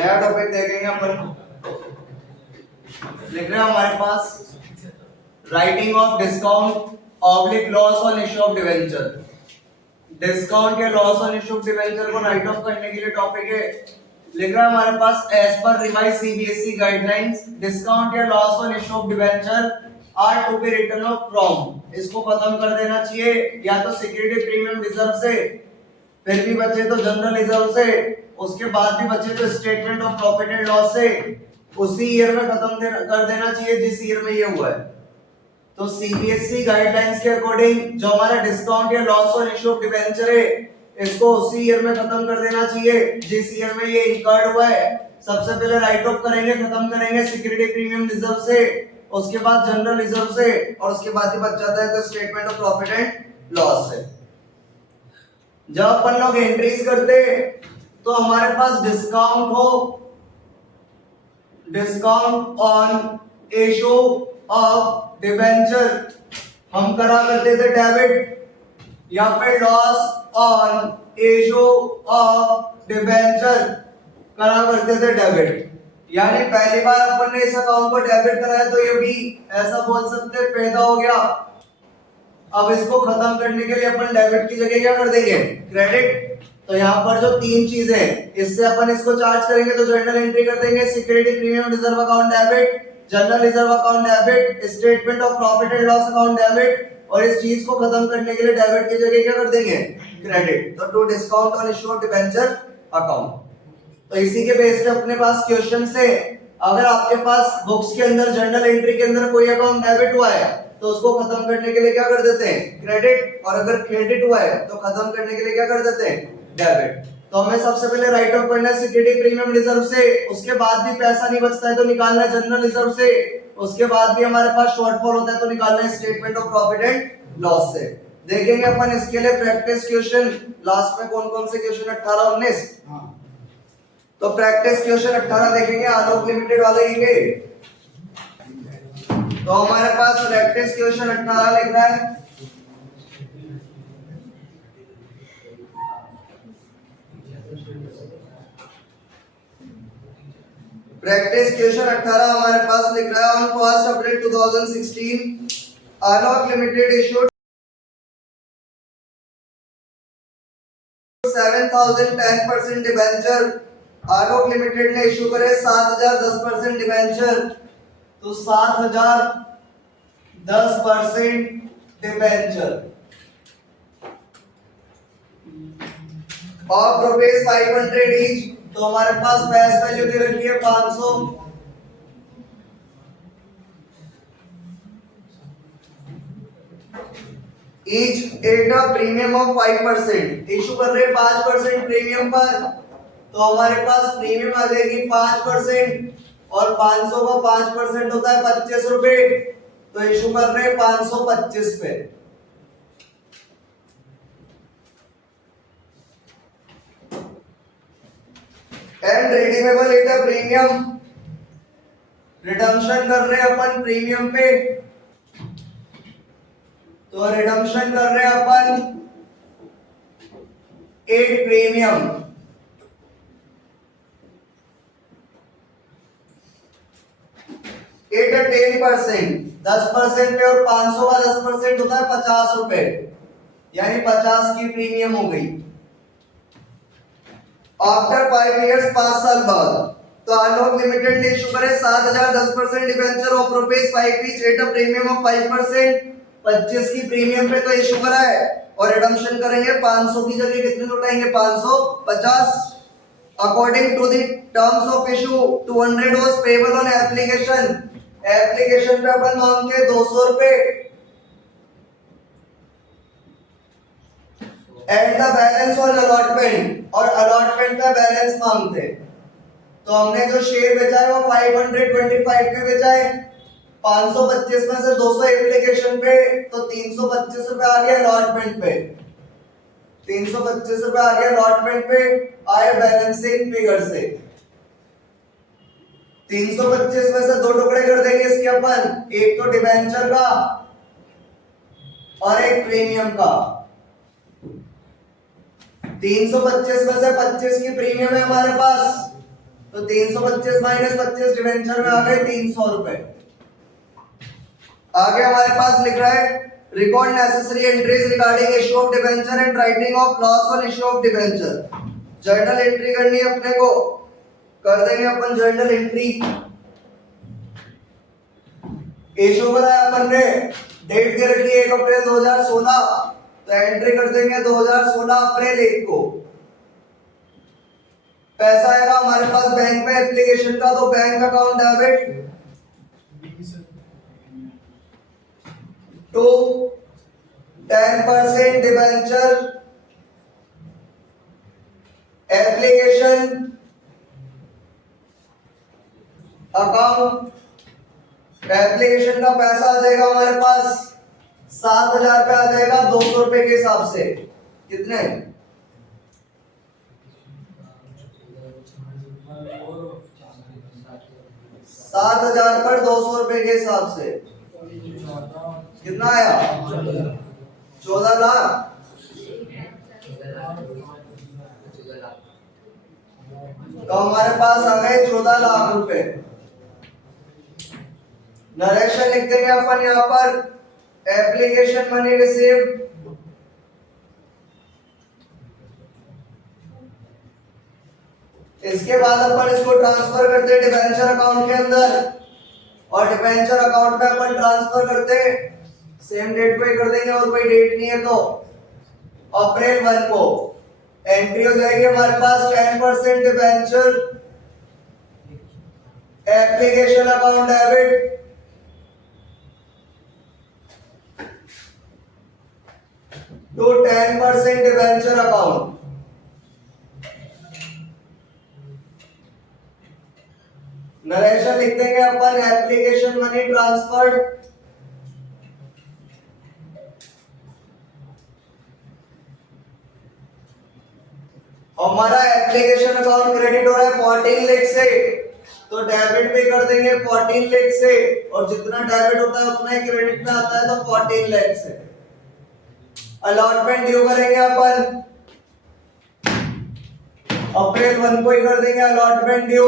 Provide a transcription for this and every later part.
नया टॉपिक देखेंगे अपन। लिख रहे हैं हमारे पास writing off discount oblique loss on issue of debenture. Discount या loss on issue of debenture को राइट ऑफ करने के लिए टॉपिक है। लिख रहा है हमारे पास as per revised CBSE guidelines discount या loss on issue of debenture are to be written off from. इसको खत्म कर देना चाहिए या तो सिक्योरिटी प्रीमियम रिजर्व से, फिर भी बचे तो जनरल रिजर्व से, उसके बाद भी बचे तो statement of profit and loss से। उसी ईयर में खत्म कर देना चाहिए जिस ईयर में ये हुआ है। तो सीबीएसई गाइडलाइंस के अकॉर्डिंग जो हमारा डिस्काउंट या loss on issue of debenture है इसको उसी ईयर में खत्म कर देना चाहिए जिस ईयर में ये इनकर्ड हुआ है। सबसे पहले राइट ऑफ करेंगे, खत्म करेंगे सिक्योरिटी प्रीमियम रिजर्व से, उसके बाद जनरल रिजर्व से, और उसके बाद ही बच जाता है तो statement of profit and loss से। जब अपन लोग एंट्रीज करते तो हमारे पास डिस्काउंट हो, discount on issue of debenture हम करा करते थे डेबिट, या फिर loss on issue of debenture करा करते थे डेबिट। यानी पहली बार अपन ने इस अकाउंट को डेबिट कराया तो ये भी ऐसा बोल सकते पैदा हो गया। अब इसको खत्म करने के लिए अपन डेबिट की जगह क्या कर देंगे, क्रेडिट। तो यहाँ पर जो तीन चीजें हैं इससे अपन इसको चार्ज करेंगे तो जर्नल एंट्री कर देंगे security premium reserve account debit, general reserve account debit, statement of profit and loss account debit, और इस चीज को खत्म करने के लिए डेबिट की जगह क्या कर देंगे, क्रेडिट। तो to discount on issue of debenture account. तो इसी के बेस पे अपने पास क्वेश्चन से अगर आपके पास बुक्स के अंदर जर्नल एंट्री के अंदर कोई अकाउंट डेबिट हुआ है तो उसको खत्म करने के लिए क्या कर देते हैं, क्रेडिट, और अगर क्रेडिट हुआ है तो खत्म करने के लिए क्या कर देते हैं, डेबिट। तो हमें सबसे पहले राइट ऑफ करना है सिक्योरिटी प्रीमियम रिजर्व से, उसके बाद भी पैसा नहीं बचता है तो निकालना है जनरल रिजर्व से, उसके बाद भी हमारे पास शॉर्टफॉल होता है तो निकालना है statement of profit and loss से। देखेंगे अपन इसके लिए प्रैक्टिस क्वेश्चन लास्ट में कौन कौन से क्वेश्चन 18 19। तो प्रैक्टिस क्वेश्चन 18 देखेंगे, आलोक लिमिटेड वाले ही। तो हमारे पास प्रैक्टिस क्वेश्चन 18 लिख रहा है प्रैक्टिस क्वेश्चन 18 हमारे पास लिख रहा है on 1 April 2016 Alok limited issued 7010% debenture. Alok limited ने इशू करे 7010% डिबेंचर। तो 7010% डिबेंचर और रुपीज 500 ईच। तो हमारे पास फेस वैल्यू दे रखी है 500, each at a premium of 5%। Issue कर रहे 5% प्रीमियम पर, तो हमारे पास प्रीमियम आ जाएगी 5% और 500 का 5% होता है 25 रुपए। तो इशू कर रहे 525 पे। And redeemable at a premium, redemption कर रहे अपन प्रीमियम पे, तो रिडम्पशन कर रहे अपन 8 प्रीमियम। एट 10%, 10% पे, और 500 का 10% होता है 50 रुपए, यानी 50 की प्रीमियम हो गई। आफ्टर 5 इयर्स, 5 साल बाद, तो आलोक लिमिटेड ने इशू करे 7010% debenture of ₹5 each at a premium of 5%, 25 की प्रीमियम पे तो इशू करा है, और रिडम्पशन करेंगे 500 की जगह कितने लौटाएंगे, 550। According to the terms of issue 200 was payable on application. Application पे अपन मांगते 200 रुपए, and the balance on allotment, और अलॉटमेंट का बैलेंस मांगते। तो हमने जो शेयर बेचा है वो 525 पे बेचा है, 525 में से 200 एप्लीकेशन पे, तो 325 रुपए आ गया अलॉटमेंट पे, 325 रुपए आ गया अलॉटमेंट पे, आए बैलेंसिंग फिगर से। 325 में से दो टुकड़े कर देंगे इसके अपन, एक तो डिबेंचर का और एक प्रीमियम का। 325 में से 25 की प्रीमियम है हमारे पास, तो 325 माइनस 25 डिवेंचर में आ गए 300 रुपए। आगे हमारे पास लिख रहा है record necessary entries regarding issue of debenture and writing of loss on issue of debenture. Journal entry करनी है अपने को, कर देंगे अपन जर्नल एंट्री। इशू कराया अपन ने, डेट दे रखी है 1 अप्रैल 2016, तो एंट्री कर देंगे 2016 अप्रैल 1 को। पैसा आएगा हमारे पास बैंक में एप्लीकेशन का, तो bank account debit to 10% debenture application account. Application का पैसा आ जाएगा हमारे पास 7,000 रुपये आ जाएगा 200 रुपए के हिसाब से। कितने? 7,000 पर 200 रुपए के हिसाब से कितना आया? 14 लाख। तो हमारे पास आ गए 14 लाख रुपए। नरेशन लिख देंगे अपन यहाँ पर एप्लीकेशन मनी रिसीव्ड इसके बाद अपन इसको ट्रांसफर करते हैं डिबेंचर अकाउंट के अंदर, और डिबेंचर अकाउंट में अपन ट्रांसफर करते सेम डेट पे कर देंगे, और कोई डेट नहीं है तो अप्रैल 1 को एंट्री हो जाएगी हमारे पास 10% debenture application account debit to 10% debenture account. Narration लिख देंगे अपन एप्लीकेशन मनी ट्रांसफर्ड हमारा एप्लीकेशन अकाउंट क्रेडिट हो रहा है 14 लाख से, तो डेबिट पे कर देंगे 14 लाख से, और जितना डेबिट होता है उतना ही क्रेडिट में आता है, तो 14 लाख से। अलॉटमेंट ड्यू करेंगे अपन अप्रैल 1 को ही कर देंगे अलॉटमेंट ड्यू।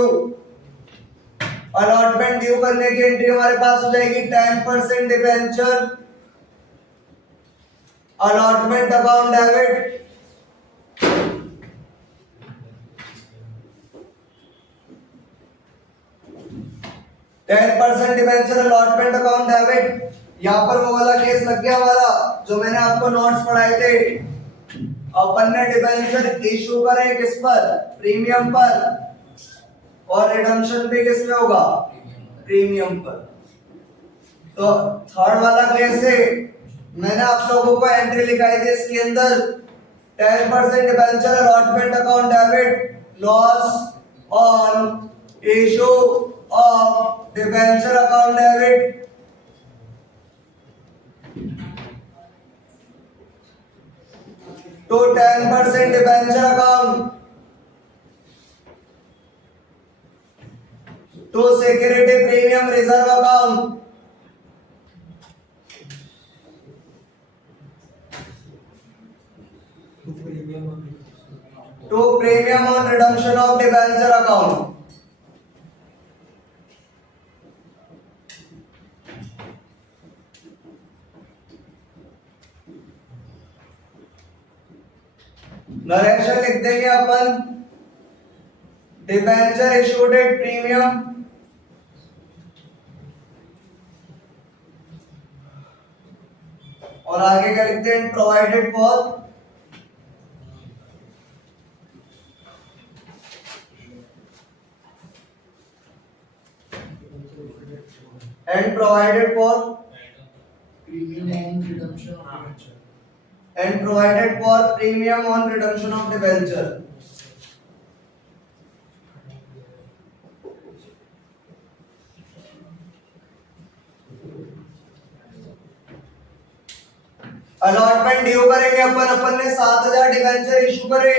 अलॉटमेंट ड्यू करने की एंट्री हमारे पास हो जाएगी 10% debenture allotment account debit debenture allotment account debit. यहाँ पर वो वाला केस लग गया हमारा जो मैंने आपको नोट्स पढ़ाए थे। अपन ने डिबेंचर इशू करे किस पर? प्रीमियम पर, और रिडम्पशन पे किस में होगा? प्रीमियम पर। तो थर्ड वाला केस है, मैंने आप लोगों को एंट्री लिखाई थी इसके अंदर 10% debenture allotment account debit loss on issue of debenture account debit to 10% debenture account to security premium reserve account to premium on redemption of debenture account। Narration लिख देंगे अपन डिबेंचर इशूड एट प्रीमियम और आगे क्या लिखते हैं? Provided for and provided for premium on redemption of debenture. and provided for premium on redemption of debenture। Allotment due करेंगे अपन ने 7,000 debenture issue करे,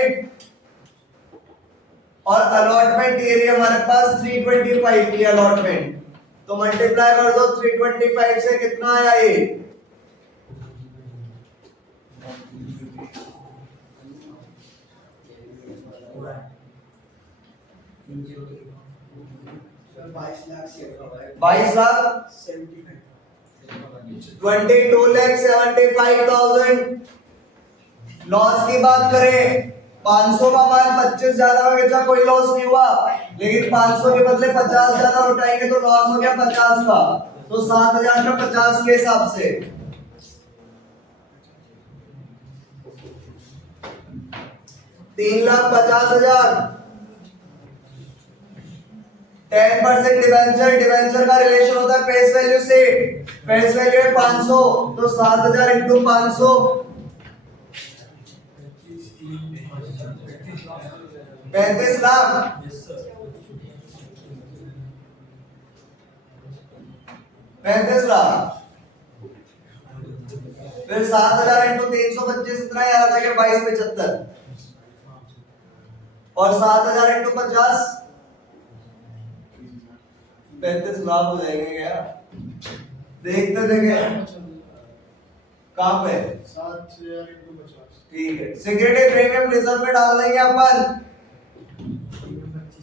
और अलॉटमेंट एरिया हमारे पास 325 की अलॉटमेंट, तो मल्टीप्लाई कर दो 325 से, कितना आया ये? सर 22 लाख 22,75,000। लॉस की बात करें 500 का माल 25 ज्यादा में बेचा, कोई लॉस नहीं हुआ, लेकिन 500 के बदले 50 ज्यादा उठाएंगे तो लॉस हो गया 50 का। तो 7,000 में 50 के हिसाब से 3,50,000। 10% डिवेंचर, डिवेंचर का रिलेशन होता है फेस वैल्यू से। फेस वैल्यू है 500, तो 7,000 इंटू 500 35 लाख। 35 लाख। फिर 7,000 इंटू 325 इतना ही आ रहा था कि 22,75, और 7,000 इंटू 50 35 लाख हो जाएंगे क्या? देखते देखे कहां पे 7,000 into 50। ठीक है। सिक्योरिटी प्रीमियम रिजर्व में डाल देंगे अपन।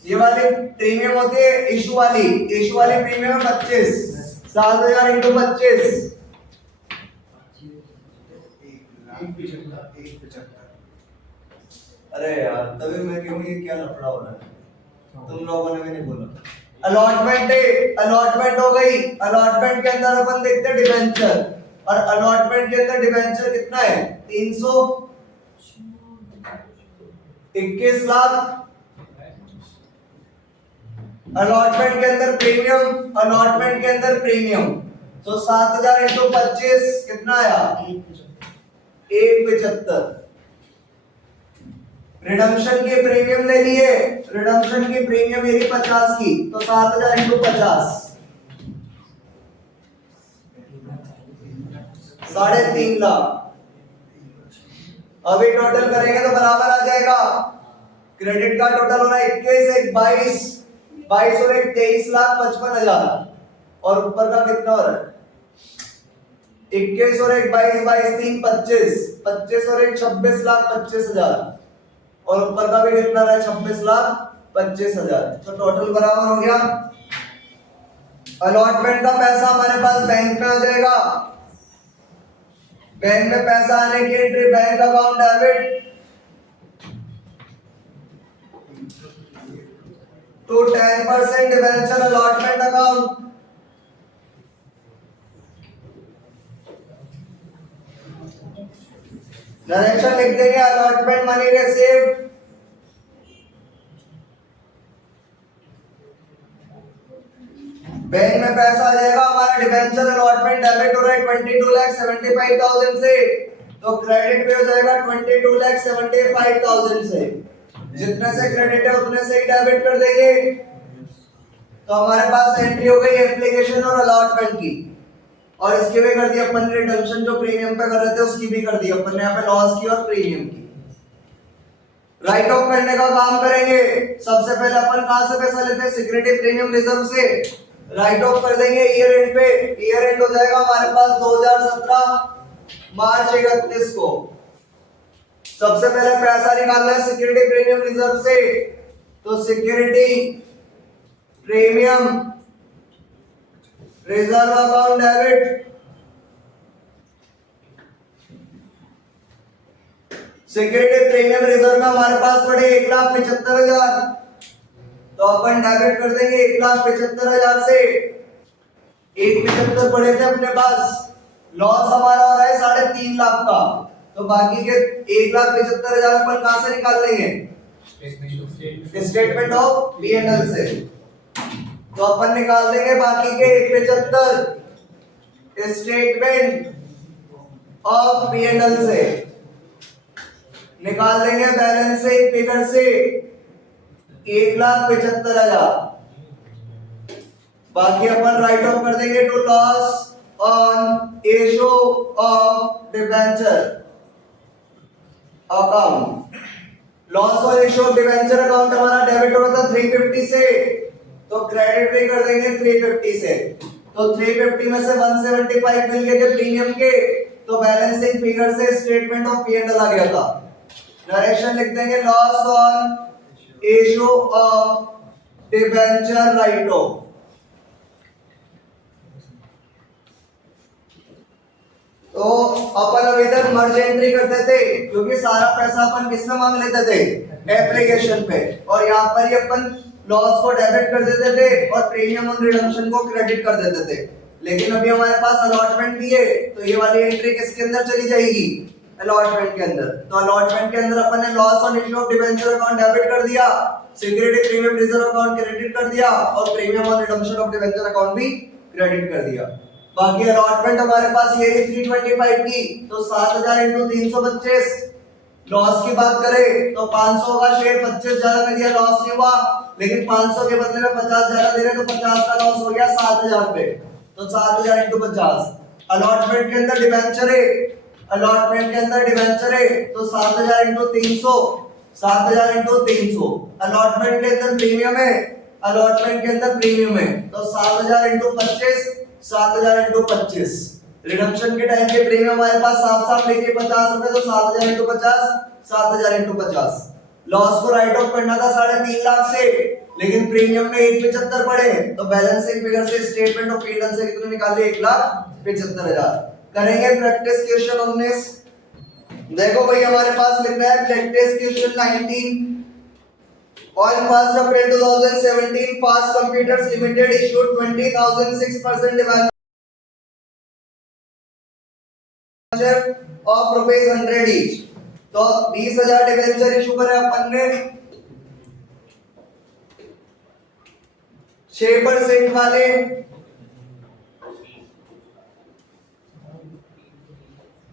ये वाली प्रीमियम होती है इशू वाली प्रीमियम है 25। 7,000 इंटू 25 अरे यार, तभी मैं कहूँ ये क्या लफड़ा हो रहा है, तुम लोगों ने भी नहीं बोला। अलॉटमेंट है, अलॉटमेंट हो गई। अलॉटमेंट के अंदर अपन देखते हैं डिवेंचर, और अलॉटमेंट के अंदर डिवेंचर कितना है 321 लाख। अलॉटमेंट के अंदर प्रीमियम, अलॉटमेंट के अंदर प्रीमियम, तो 7,000 इंटू 25 कितना आया 1,75। रिडम्पशन की प्रीमियम ले लिए, रिडम्पशन की प्रीमियम मेरी 50 की, तो 7,000 इंटू 50 3.5 लाख। अभी टोटल करेंगे तो बराबर आ जाएगा। क्रेडिट का टोटल हो रहा है 21, 1 22, 22 और 1 23,55,000, और ऊपर का कितना हो रहा है 21 और 1 22, 22 3 25, 25 और 1 26,25,000, और ऊपर का भी कितना रहा 26,25,000। तो टोटल बराबर हो गया। अलॉटमेंट का पैसा हमारे पास बैंक में आ जाएगा। बैंक में पैसा आने की entry bank account debit to 10% debenture allotment account. Direction लिख देंगे अलॉटमेंट मनी रिसीव्ड बैंक में पैसा आ जाएगा हमारा। डिवेंचर अलॉटमेंट डेबिट हो रहा है 22,75,000 से, तो क्रेडिट पे हो जाएगा 22,75,000 से। जितने से क्रेडिट है उतने से ही डेबिट कर देंगे। तो हमारे पास एंट्री हो गई एप्लीकेशन और अलॉटमेंट की, और इसकी भी कर दी अपन ने रिडम्पशन, जो प्रीमियम पे कर रहे थे उसकी भी कर दी अपन ने यहाँ पे लॉस की और प्रीमियम की। राइट ऑफ करने का काम करेंगे। सबसे पहले अपन कहां से पैसा लेते हैं सिक्योरिटी प्रीमियम रिजर्व से। राइट ऑफ कर देंगे ईयर एंड पे। ईयर एंड हो जाएगा हमारे पास 2017 मार्च 31 को। सबसे पहले पैसा निकालना है सिक्योरिटी प्रीमियम रिजर्व से, तो security premium reserve account debit security premium reserve में हमारे पास पड़े 1,75,000, तो अपन डेबिट कर देंगे 1,75,000 से। 1,75 पड़े थे अपने पास, लॉस हमारा हो रहा है 3.5 लाख का, तो बाकी के 1,75,000 अपन कहां से निकाल लेंगे स्टेटमेंट ऑफ P&L से। तो अपन निकाल देंगे बाकी के 1,75 स्टेटमेंट ऑफ P&L से। निकाल देंगे बैलेंस से फिगर से 1,75,000। बाकी अपन राइट ऑफ कर देंगे to loss on issue of debenture account. Loss on issue of debenture account हमारा डेबिट हो रहा था 350 से, तो क्रेडिट भी कर देंगे 350 से। तो 350 में से 175 मिल गए थे प्रीमियम के, तो बैलेंसिंग फिगर से स्टेटमेंट ऑफ P&L आ गया था। डायरेक्शन लिख देंगे loss on issue of debenture right of. तो अपन अभी तक मर्ज एंट्री करते थे क्योंकि सारा पैसा अपन किस में मांग लेते थे, एप्लीकेशन पे, और यहाँ पर ही अपन लॉस को डेबिट कर देते थे और प्रीमियम ऑन रिडम्पशन को क्रेडिट कर देते थे। लेकिन अभी हमारे पास अलॉटमेंट भी है, तो ये वाली एंट्री किसके अंदर चली जाएगी, अलॉटमेंट के अंदर। तो अलॉटमेंट के अंदर अपन ने loss on issue of debenture account debit कर दिया, security premium reserve account credit कर दिया और premium on redemption of debenture account भी क्रेडिट कर दिया। बाकी अलॉटमेंट हमारे पास ये है 325 की, तो 7000 इंटू 325। लॉस की बात करें तो 500 का शेयर 25 ज्यादा में दिया, लॉस नहीं हुआ, लेकिन 500 के बदले में 50 ज्यादा दे रहे तो 50 का लॉस हो गया 7000 पे, तो 7000 इंटू 50। अलॉटमेंट के अंदर डिबेंचर है, अलॉटमेंट के अंदर डिबेंचर है तो 7000 इंटू 300, 7000 इंटू 300। अलॉटमेंट के अंदर प्रीमियम है, अलॉटमेंट के अंदर प्रीमियम है तो 7000 इंटू 25, 7000 इंटू 25। रिडम्पशन के टाइम के प्रीमियम हमारे पास साफ साफ लिखिए 50 रुपए, तो 7000 इंटू 50, 7000 इंटू 50। लॉस को राइट ऑफ करना था 3.5 लाख से, लेकिन प्रीमियम में 175 पड़े, तो बैलेंसिंग फिगर से स्टेटमेंट ऑफ पेमेंट से कितने निकाले, 1,75,000। करेंगे प्रैक्टिस क्वेश्चन 19। देखो भाई हमारे पास लिख रहा है practice question 19। On 1st April 2017, Fast Computers Limited issued 20,006% debenture of rupees 100 each. तो 20,000 डिबेंचर इशू करे अपन ने 6% वाले,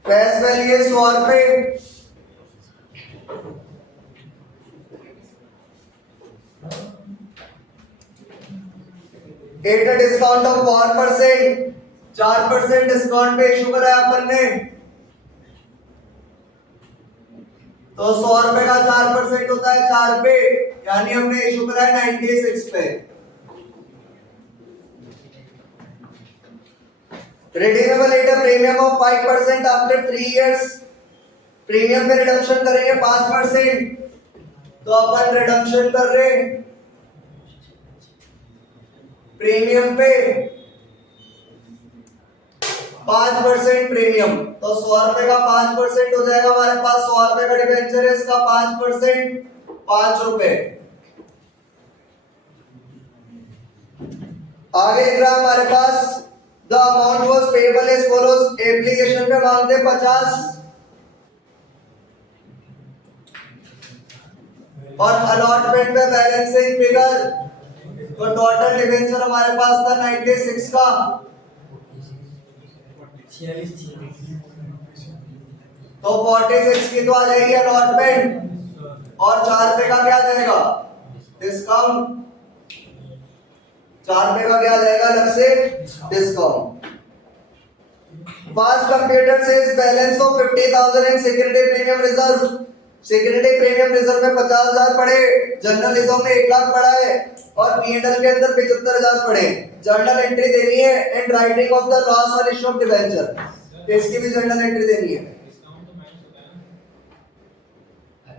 फेस वैल्यू है 100 रुपए, एट डिस्काउंट ऑफ 4%, 4% डिस्काउंट पे इशू करा है अपन ने, तो 100 रुपए का 4% होता है 4 पे, यानी हमने इशू करा है 96 पे। Redeemable at a premium of 5% after 3 years. Premium पे रिडम्पशन करेंगे 5%, तो अपन रिडम्पशन कर रहे हैं प्रीमियम पे 5% प्रीमियम, तो 100 रुपए का 5% हो जाएगा हमारे पास, 100 रुपए का डिबेंचर है, इसका 5% 5 रुपए। आगे लिख रहा हमारे पास the amount was payable as follows. Application पे मांगते 50 और अलॉटमेंट पे बैलेंसिंग फिगर, तो टोटल डिबेंचर हमारे पास था 96 का, तो 46 की तो आ जाएगी अलॉटमेंट और 4 रुपए का क्या आ जाएगा डिस्काउंट, 4 रुपए का क्या आ जाएगा अलग से discount. Fast computer says balance of 50,000 in security premium reserve. Security premium reserve में 50,000 पड़े, जर्नल रिजर्व में 1 लाख पड़ा है और पीएनएल के अंदर 75,000 पड़े। जर्नल एंट्री देनी है and writing of the loss on issue of debenture, इसकी भी जर्नल एंट्री देनी है।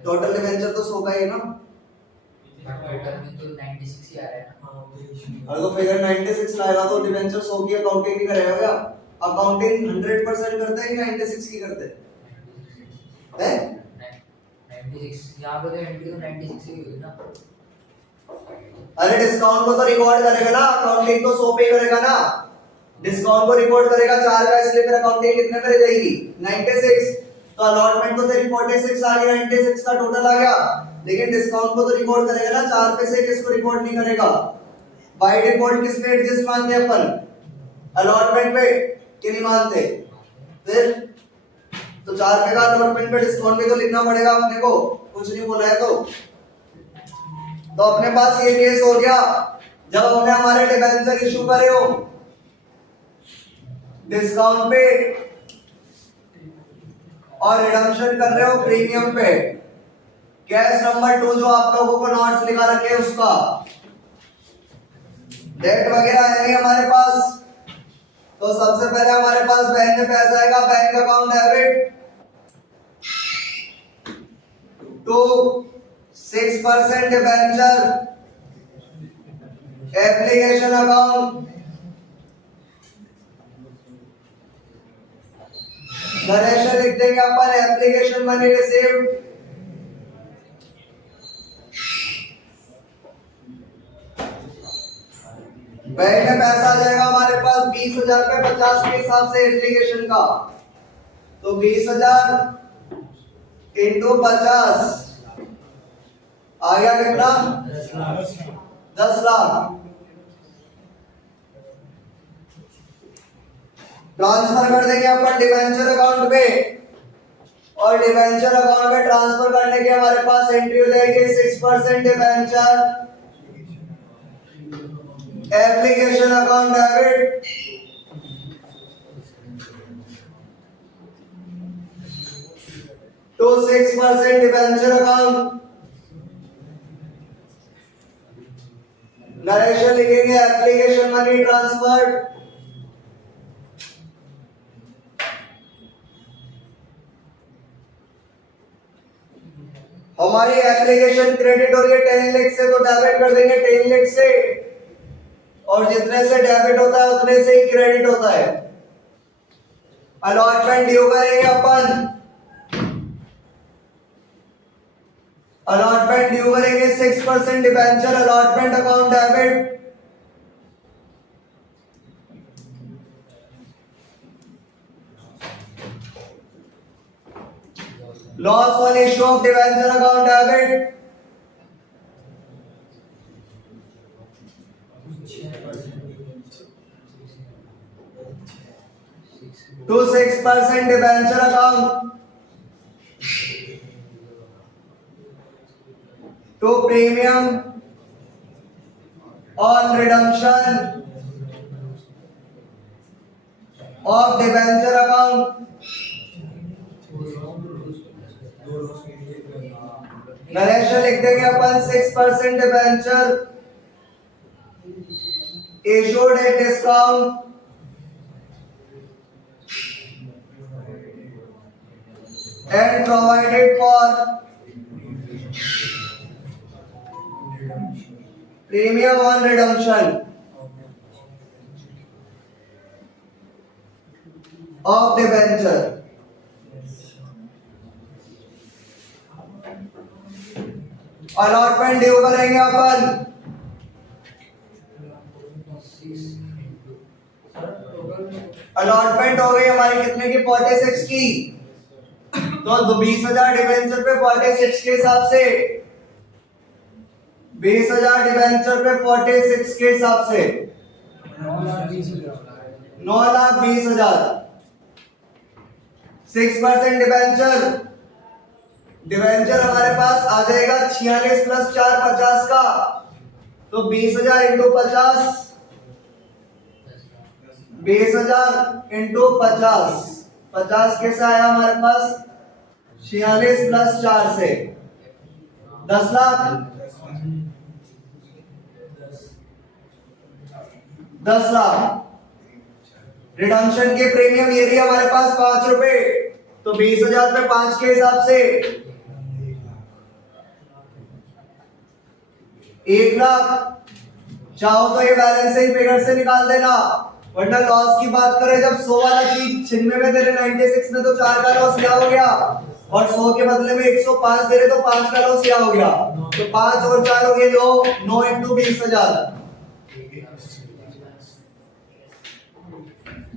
टोटल डिबेंचर तो 100 का ही है ना, टोटल में तो 96 ही आ रहा है ना। अगर तो फिगर 96 लाएगा तो डिबेंचर 100 की अकाउंटिंग नहीं करेगा क्या? अकाउंटिंग 100% करते हैं कि 96 की करते हैं? 96 यहाँ पे तो एंट्री तो 96 ही हुई ना। अरे डिस्काउंट को तो रिकॉर्ड करेगा ना, अकाउंटिंग तो 100 पे करेगा ना, डिस्काउंट को रिकॉर्ड करेगा 4 का, इसलिए फिर अकाउंटिंग कितने पे रह जाएगी 96। तो अलॉटमेंट को तेरी 46 आ गया, 96 का टोटल आ गया, लेकिन डिस्काउंट को तो रिकॉर्ड करेगा ना, 4 पे से किसको रिकॉर्ड नहीं करेगा। बाय डिफॉल्ट किस पे एडजस्ट मानते हैं अपन, अलॉटमेंट पे कि नहीं मानते? फिर तो 4 पे का अलॉटमेंट पे डिस्काउंट पे तो लिखना पड़ेगा अपने को, कुछ नहीं बोला है तो अपने पास ये केस हो गया जब हमने हमारे डिबेंचर इशू करे हो डिस्काउंट पे और रिडम्पशन कर रहे हो प्रीमियम पे। केस नंबर 2 जो आप लोगों को नोट्स लिखा रखे उसका डेट वगैरह है नहीं हमारे पास, तो सबसे पहले हमारे पास बैंक में पैसा आएगा, bank account debit to 6% debenture application account, narration लिख देंगे अपन एप्लीकेशन मनी रिसीव्ड, बैंक में पैसा आ जाएगा हमारे पास 20,000 पे 50 के हिसाब से एप्लीकेशन का, तो 20,000 इंटू 50 आ गया कितना? 10 लाख। ट्रांसफर कर देंगे अपन डिवेंचर अकाउंट पे, और डिवेंचर अकाउंट में ट्रांसफर करने के हमारे पास एंट्री हो जाएगी 6% debenture, application account debit, to 6% debenture account, narration लिखेंगे एप्लीकेशन मनी ट्रांसफर, हमारी एप्लीकेशन क्रेडिट हो रही है 10 लाख से, तो डेबिट कर देंगे 10 लाख से, और जितने से डेबिट होता है उतने से ही क्रेडिट होता है। अलॉटमेंट ड्यू करेंगे अपन, अलॉटमेंट ड्यू करेंगे 6% debenture, allotment account debit, loss on issue of debenture account debit, to 6% debenture account, to premium on redemption of debenture account, narration लिख देंगे अपन 6% debenture issued at discount, and provided for premium on redemption of debenture, allotment due करेंगे अपन, allotment हो गई हमारी कितने की? 46 की, तो 20,000 डिवेंचर पे 46 के हिसाब से, 20,000 डिवेंचर पे 46 के हिसाब से 9,20,000, 6% डिवेंचर, डिवेंचर हमारे पास आ जाएगा 46 प्लस 4 50 का, तो 20,000 इंटू 50, 20,000 इंटू 50, 50 कैसे आया हमारे पास? 46 प्लस 4 से 10 लाख, 10 लाख। रिडम्पशन के प्रीमियम ये रही हमारे पास 5 रुपए, तो 20,000 पे 5 के हिसाब से 1 लाख। चाहो तो ये बैलेंसिंग फिगर से निकाल देना, वरना लॉस की बात करें जब 100 वाला चीज 96 में दे रहे 96 में, तो 4 का लॉस क्या हो गया, और 100 के बदले में 105 दे रहे तो 5 का लॉस क्या हो गया, तो 5 और 4 हो गए 9 इंटू 20,000,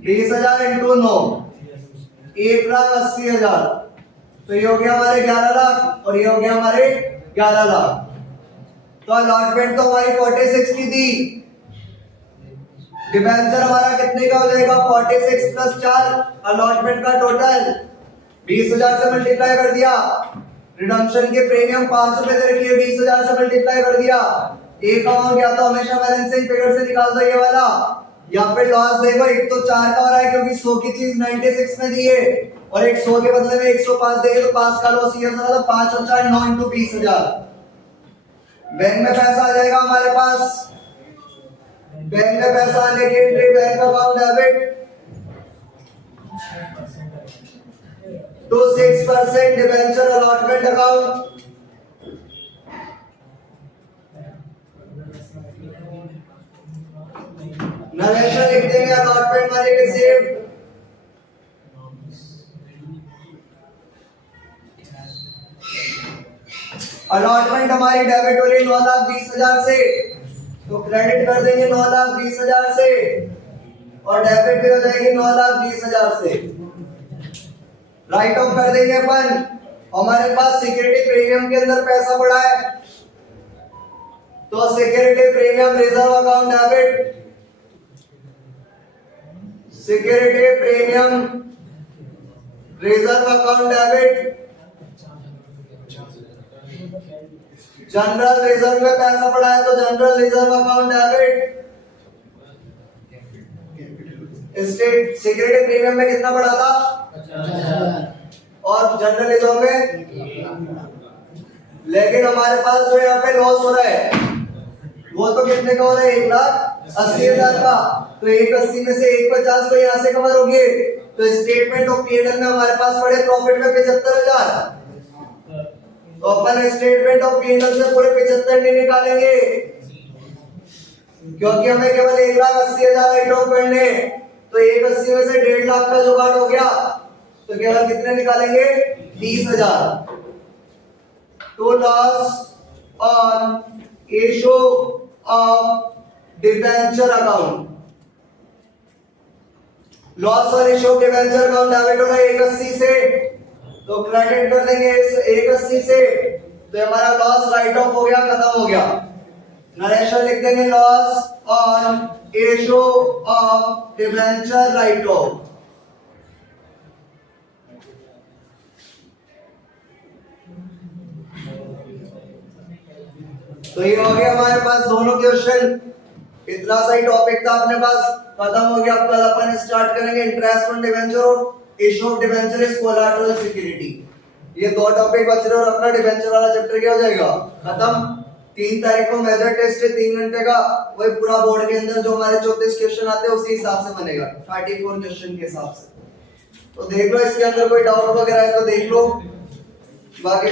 20,000 इंटू 9 1,80,000, तो ये हो गया हमारे 11 लाख और ये हो गया हमारे 11 लाख। तो अलॉटमेंट तो हमारी 46 की थी, डिबेंचर हमारा कितने का हो जाएगा 46 प्लस 4, अलॉटमेंट का टोटल 20,000 से मल्टीप्लाई कर दिया, रिडम्पशन के प्रीमियम 5 रुपए दे रखी है 20,000 से मल्टीप्लाई कर दिया, एक अमाउंट या तो हमेशा बैलेंसिंग फिगर से निकाल दो ये वाला, यहाँ पे लॉस देखो एक तो 4 का हो रहा है क्योंकि 100 की चीज 96 में दी है और एक 100 के बदले में 105 देंगे तो 5 का लॉस ये होगा, तो 5 और 4 9 इंटू 20,000। बैंक में पैसा आ जाएगा हमारे पास, बैंक में पैसा आने की entry bank account debit to 6% debenture allotment account narration लिख देंगे अलॉटमेंट मनी रिसीव्ड। अलॉटमेंट हमारी डेबिट हो रही 9,20,000 से, तो क्रेडिट कर देंगे 9,20,000 से और डेबिट भी हो जाएगी 9,20,000 से। राइट ऑफ कर देंगे अपन। हमारे पास सिक्योरिटी प्रीमियम के अंदर पैसा पड़ा है, तो security premium reserve account debit, security premium reserve account debit. General reserve में पैसा पड़ा है, तो general reserve account debit. State security premium में कितना पड़ा था? 50,000 और जनरल रिजर्व में, लेकिन हमारे पास जो यहाँ पे लॉस हो रहा है वो तो कितने का हो रहा है? 1,80,000 का। तो 1,80 में से 1,50 तो यहाँ से कवर हो गए, तो स्टेटमेंट ऑफ पीएनएल में हमारे पास पड़े प्रॉफिट में 75,000। तो अपन स्टेटमेंट ऑफ पीएनएल से पूरे 75 नहीं निकालेंगे, क्योंकि हमें केवल 1,80,000 राइट ऑफ करने। तो 1,80 में से 1.5 लाख का जुगाड़ हो गया, तो केवल कितने निकालेंगे? 30,000। तो loss on issue of debenture account, loss on issue of debenture account debit हो रहा है 1,80 से, तो क्रेडिट कर देंगे 1,80 से, तो हमारा लॉस राइट ऑफ हो गया, खत्म हो गया। नरेशन लिख देंगे loss on issue of debenture right of. तो ये हो गया हमारे पास दोनों क्वेश्चन। इतना सही टॉपिक था अपने पास, खत्म हो गया। कल अपन स्टार्ट करेंगे इंटरेस्ट ऑन डिबेंचर और issue of debenture is collateral security. ये दो टॉपिक बच रहे और अपना डिबेंचर वाला चैप्टर क्या हो जाएगा? खत्म। 3 तारीख को मेजर टेस्ट है 3 घंटे का, वही पूरा बोर्ड के अंदर जो हमारे 34 क्वेश्चन आते हैं उसी हिसाब से बनेगा, 34 क्वेश्चन के हिसाब से। तो देख लो, इसके अंदर कोई डाउट वगैरह है तो देख लो, बाकी